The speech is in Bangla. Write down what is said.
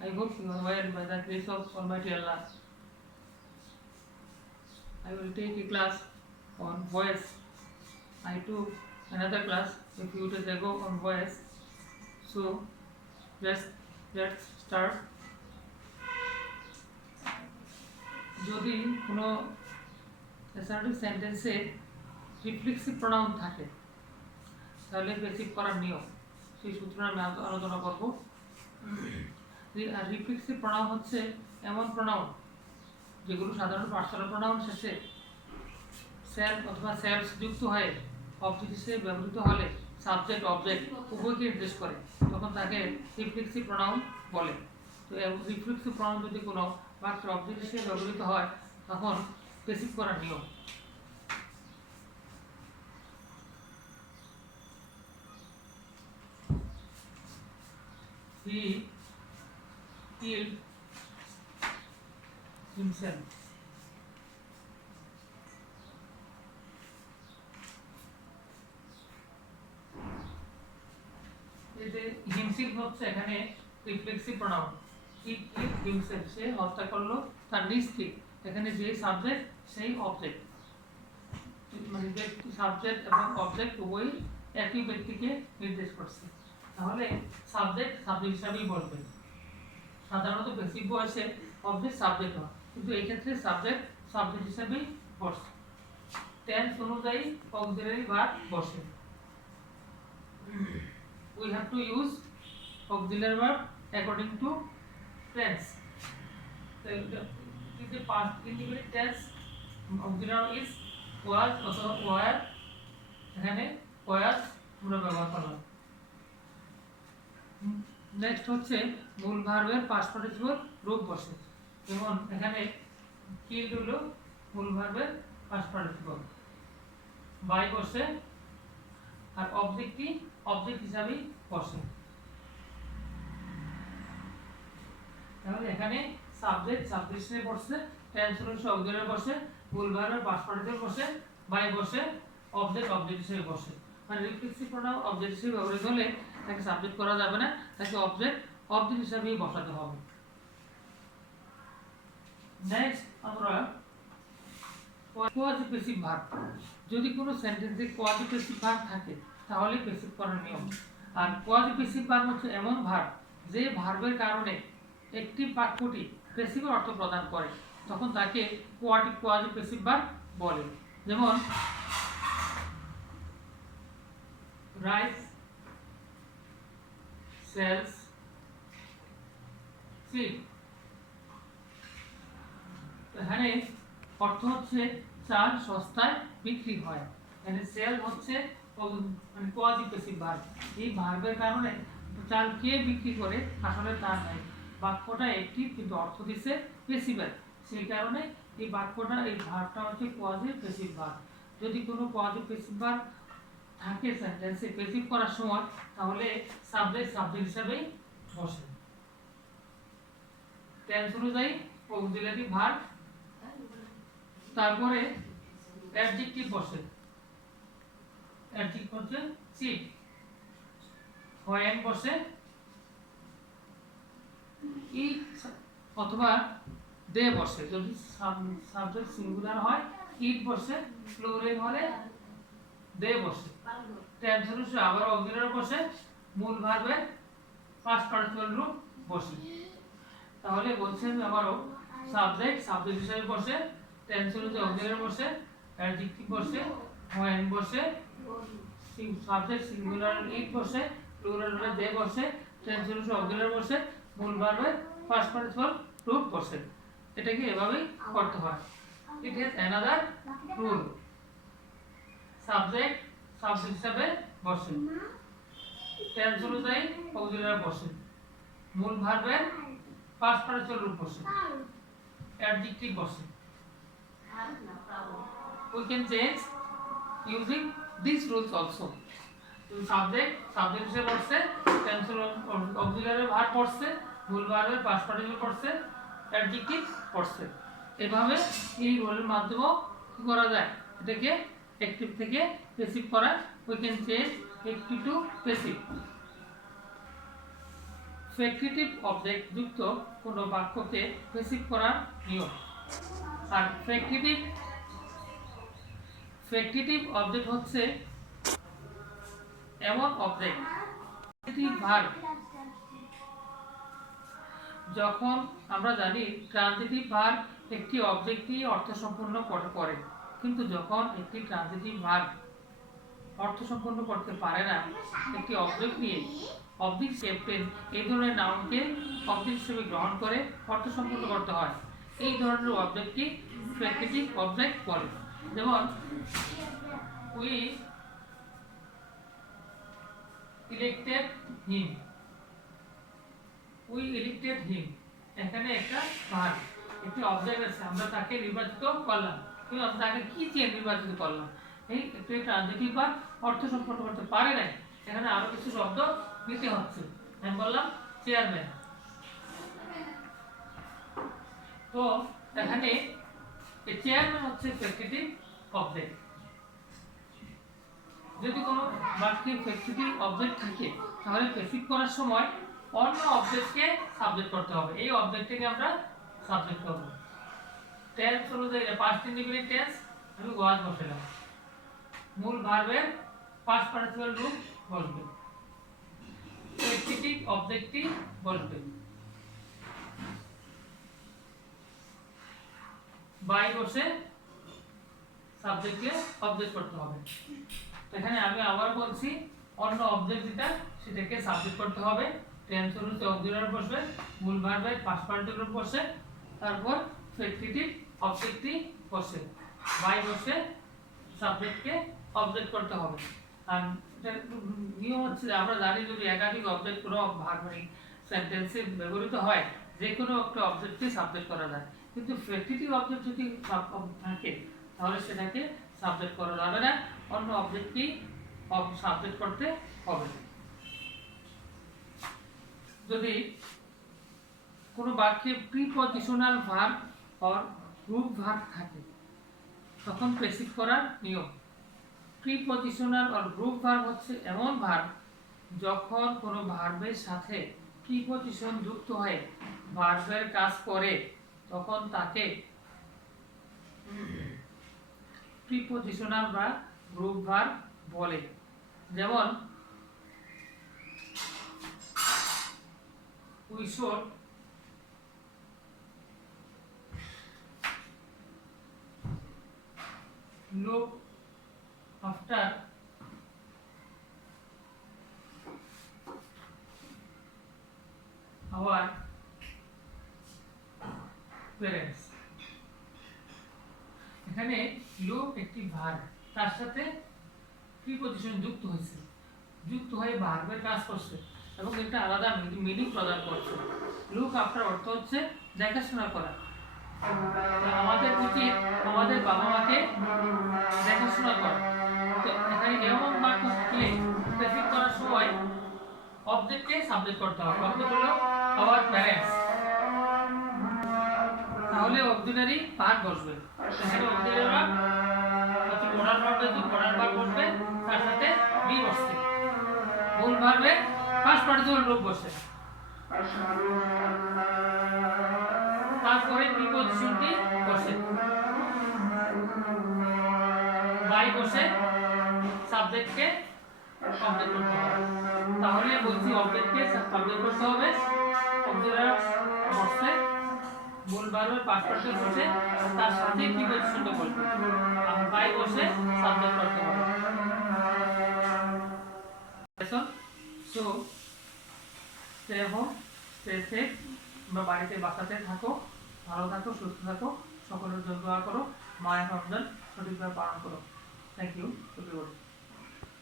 I hope you are aware by the grace of Almighty Allah. I will take a class on voice. I took another class a few days ago on voice. So let's start. যদি কোনো অ্যাসার্টিভ সেন্টেন্সে রিফ্লেক্সিভ প্রোনাউন থাকে তাহলে বেসিক করার নিয়ম সেই সূত্রে আমি আলোচনা করব। রিফ্লেক্সিভ প্রোনাউন হচ্ছে এমন প্রোনাউন যেগুলো সাধারণত পার্সোনাল প্রোনাউন শেষে সেলফ অথবা সেলফ যুক্ত হয়ে অবজেক্ট হিসেবে ব্যবহৃত হলে সাবজেক্ট অবজেক্ট উভয়কে নির্দেশ করে, তখন তাকে রিফ্লেক্সিভ প্রোনাউন বলে। তো রিফ্লেক্সিভ প্রোনাউন যদি কোনো বাক্যের অবজেক্ট হিসেবে ব্যবহৃত হয় তখন বেসিক করার নিয়ম। He killed himself. হিমসেলফ হচ্ছে এখানে রিফ্লেক্সিভ প্রোনাউন। হি কিল হিমসেলফ, সে হত্যা করলো তার নিজকে। এখানে যে সাবজেক্ট সেই অবজেক্ট, মানে ব্যক্তি সাবজেক্ট এবং অবজেক্ট উভয়ই একই ব্যক্তিকে নির্দেশ করছে, তাহলে সাবজেক্ট সাবজেক্ট হিসাবেই বলবে। সাধারণত বেসিক ভয়েসে অবজেক্ট সাবজেক্ট হয়, কিন্তু এই ক্ষেত্রে সাবজেক্ট সাবজেক্ট হিসাবেই বসে। টেন্স অনুযায়ী অক্সিলারি ভার্ব বসে। We have to use auxiliary verb according to tense. So in the past indefinite tense auxiliary is was অথবা were, এখানে was আমরা ব্যবহার করলাম। নেক্সট হচ্ছে মূল ভার্বের পাস্ট পার্টিসিপল রূপ বসে। যেমন এখানে কিল্ড হলো মূল ভার্বের পাস্ট পার্টিসিপল, বাই বসে, আর অবজেক্টটি অবজেক্ট হিসাবেই বসে। তাহলে এখানে সাবজেক্ট সাবজেক্ট হিসেবে বসে, টেন্স অনুসারে অক্সিলারি বসে, মূল ভার্বের পাস্ট পার্টিসিপল বসে, বাই বসে, অবজেক্ট অবজেক্ট হিসেবে বসে। মানে রিফ্লেক্সিভ প্রোনাউন অবজেক্ট হিসেবে ব্যবহৃত হলে তাকে সাবজেক্ট করা যাবে না, তাকে অবজেক্ট অবজেক্ট হিসাবেই বসাতে হবে। নেক্সট আমরা কোয়াজিপেসিভ ভার্ব। যদি কোনো সেন্টেন্সে কোয়াজিপেসিভ ভার্ব থাকে তাহলে পেসিভ করার নিয়ম। আর কোয়াজিপেসিভ ভার্ব হচ্ছে এমন ভার্ব যে ভার্বের কারণে একটি বাক্যটি পেসিভ অর্থ প্রদান করে, তখন তাকে কোয়াজিপেসিভ ভার্ব বলে। যেমন রাইস, সেলস, সিড। এখানে অর্থ হচ্ছে চাল সস্তায় বিক্রি হয়। এখানে সেল হচ্ছে মানে কোয়াজিপেসিভ ভার্ব। এই ভার্বের কারণে চাল কে বিক্রি করে আসলে তা নয়, বাক্যটা একটি কিন্তু অর্থ দিচ্ছে পেসিভের, সেই কারণে এই বাক্যটা এই ভার্বটা হচ্ছে কোয়াজিপেসিভ ভার্ব। যদি কোনো কোয়াজিপেসিভ ভার্ব থাকে সেন্টেন্সে পেসিভ করার সময়, তাহলে সাবজেক্ট সাবজেক্ট হিসাবেই বসে। টেন্স অনুযায়ী অক্সিলারি ভার্ব, তারপরে অ্যাডজেক্টিভ বসে। অ্যাডজেক্টিভ হচ্ছে সিট, হোয়েন বসে, ইট অথবা দে বসে। যদি সাবজেক্ট সিঙ্গুলার হয় ইট বসে, প্লুরাল হলে দে বসে। টেন্স অনুসারে আবার অক্সিলারি বসে, মূল ভার্বের পাস্ট পার্টিসিপল রূপ বসে। তাহলে বলছি আমি আবারও, সাবজেক্ট সাবজেক্ট হিসেবে বসে, টেন্স অনুযায়ী অক্সিলারি বসে, অ্যাডজেক্টিভ বসে, হোয়েন বসে, সাবজেক্ট সিঙ্গুলার ইট বসে, প্লুরাল হলে দে বসে, টেন্স অনুসারে অক্সিলারি বসে, মূল ভার্বের পাস্ট পার্টিসিপল রূপ বসে। এটাকে এভাবেই করতে হয়। It has another rule. Subject subject হিসাবে বসে, টেন্স অনুযায়ী অক্সিলারি বসে, মূল ভার্বের পাস্ট পার্টিসিপল রূপ বসে, অ্যাডজেক্টিভ বসে। We can change using these rules also. Subject subject হিসেবে বসছে, টেন্স অক্সিলারি ভার্ব বসছে, মূল ভার্বের পাস্ট পার্টিসিপল বসছে, অ্যাডজেক্টিভ বসছে। এভাবে এই রুলের মাধ্যমে কি করা যায়, এটাকে অ্যাক্টিভ থেকে প্যাসিভ করা। We can change active to passive. Factitive object যুক্ত কোনো বাক্যকে প্যাসিভ করার নিয়ম। আর ফ্যাক্টিটিভ অবজেক্ট হচ্ছে এমন অবজেক্ট ভার্ব। যখন আমরা জানি ট্রানজিটিভ ভার্ব একটি অবজেক্টই অর্থ সম্পূর্ণ করে, কিন্তু যখন একটি ট্রানজিটিভ ভার্ব অর্থ সম্পূর্ণ করতে পারে না, একটি অবজেক্ট নিয়ে অবজেক্ট ক্যাপ্টেন এই ধরনের নাউনকে অবজেক্ট হিসেবে গ্রহণ করে অর্থ সম্পূর্ণ করতে হয়, এই ধরনের অবজেক্টকে ফ্যাক্টিটিভ অবজেক্ট বলে। যেমন we elected him, we elected him, এখানে একটা ভার্ব, একটি অবজেক্ট আছে, আমরা তাকে নির্বাচিত করলাম, কিন্তু আমরা তাকে কি দিয়ে নির্বাচিত করলাম? এই একটি ট্রানজিটিভ ভার্ব অর্থ সম্পূর্ণ করতে পারে না, এখানে আরো কিছু শব্দ নিতে হচ্ছে। আমি বললাম চেয়ারম্যান, তো এখানে চেয়ারম্যান হচ্ছে ফ্যাক্টিটিভ অবজেক্ট। যদি কোনো বাক্যে ফ্যাক্টিটিভ অবজেক্ট থাকে তাহলে প্যাসিভ করার সময় অন্য অবজেক্টকে সাবজেক্ট করতে হবে, এই অবজেক্টটাকে আমরা সাবজেক্ট করব। টেন্স হলো যে পাস্ট ইন্ডিফিনিট টেন্স, আমি ওয়াজ বসালাম, মূল ভার্বের পাস্ট পার্টিসিপল রূপ বলবে, ফ্যাক্টিটিভ অবজেক্টটি বলবে। বাই বসে সাবজেক্টকে অবজেক্ট করতে হবে। এখানে আমি আবার বলছি, অন্য অবজেক্ট যেটা সেটাকে সাবজেক্ট করতে হবে। টেন্স হচ্ছে অক্সিলারি বসবে, মূল ভার্বের পাস্ট পার্টিসিপল রূপ বসে, তারপর ফ্যাক্টিটিভ অবজেক্টটি বসে, বাই বসে সাবজেক্টকে অবজেক্ট করতে হবে। আর নিয়ম হচ্ছে আমরা জানি যদি একাধিক অবজেক্ট কোনো ভার্বারি সেন্টেন্সে ব্যবহৃত হয়, যে কোনো একটা অবজেক্টকে সাবজেক্ট করা যায়, কিন্তু ফ্যাক্টিটিভ অবজেক্ট যদি থাকে তাহলে সেটাকে সাবজেক্ট করা যাবে না, অন্য অবজেক্টকেই সাবজেক্ট করতে হবে। যদি কোনো বাক্যে prepositional verb or group verb থাকে তখন প্যাসিভ করার নিয়ম। প্রিপজিশনাল অর গ্রুপ ভার্ব হচ্ছে এমন ভার্ব যখন কোনো ভার্বের সাথে প্রিপজিশন যুক্ত হয়ে ভার্বের কাজ করে তখন তাকে প্রিপজিশনাল বা গ্রুপ ভার্ব বলে। যেমন we should look after our parents। এখানে look একটি ভার্ব, তার সাথে প্রিপজিশন যুক্ত হয়েছে, যুক্ত হয়ে ভার্বের কাজ করছে এবং একটা আলাদা মিনিং প্রদান করছে। লুক আফটার অর্থ হচ্ছে দেখাশোনা করা, আমাদের উচিত আমাদের বাবা মাকে দেখাশোনা করা। তো এখানে এমন বাক্য থাকলে প্যাসিভ করার সময় অবজেক্টকে সাবজেক্ট করতে হবে, অবজেক্ট হলো আওয়ার প্যারেন্টস, তাহলে অক্সিলারি ভার্ব বসবে। এখানে অক্সিলারি ভার্ব হচ্ছে মোডাল ভার্ব, যদি মোডাল ভার্ব বসবে তার সাথে বি বসবে, মূল ভার্বে পাস্ট পার্টিসিপল রূপ বসে, তারপরে প্রিপজিশনটি বসে, বাই বসে সাবজেক্টকে অবজেক্ট করতে হবে। তাহলে বলছি অবজেক্টকে সাবজেক্ট করতে হবে, অক্সিলারি বসে, মূল ভার্বের পাস্ট পার্টিসিপল বসে, তার সাথে প্রিপজিশনটা বসবে, আর বাই বসে সাবজেক্ট করতে হবে। So stay home, stay safe, তোমরা বাড়িতে বাসাতে থাকো, ভালো থাকো, সুস্থ থাকো, সকলের জন্য দোয়া করো, মায়ের রমজান সঠিকভাবে পালন করো। Thank you everybody.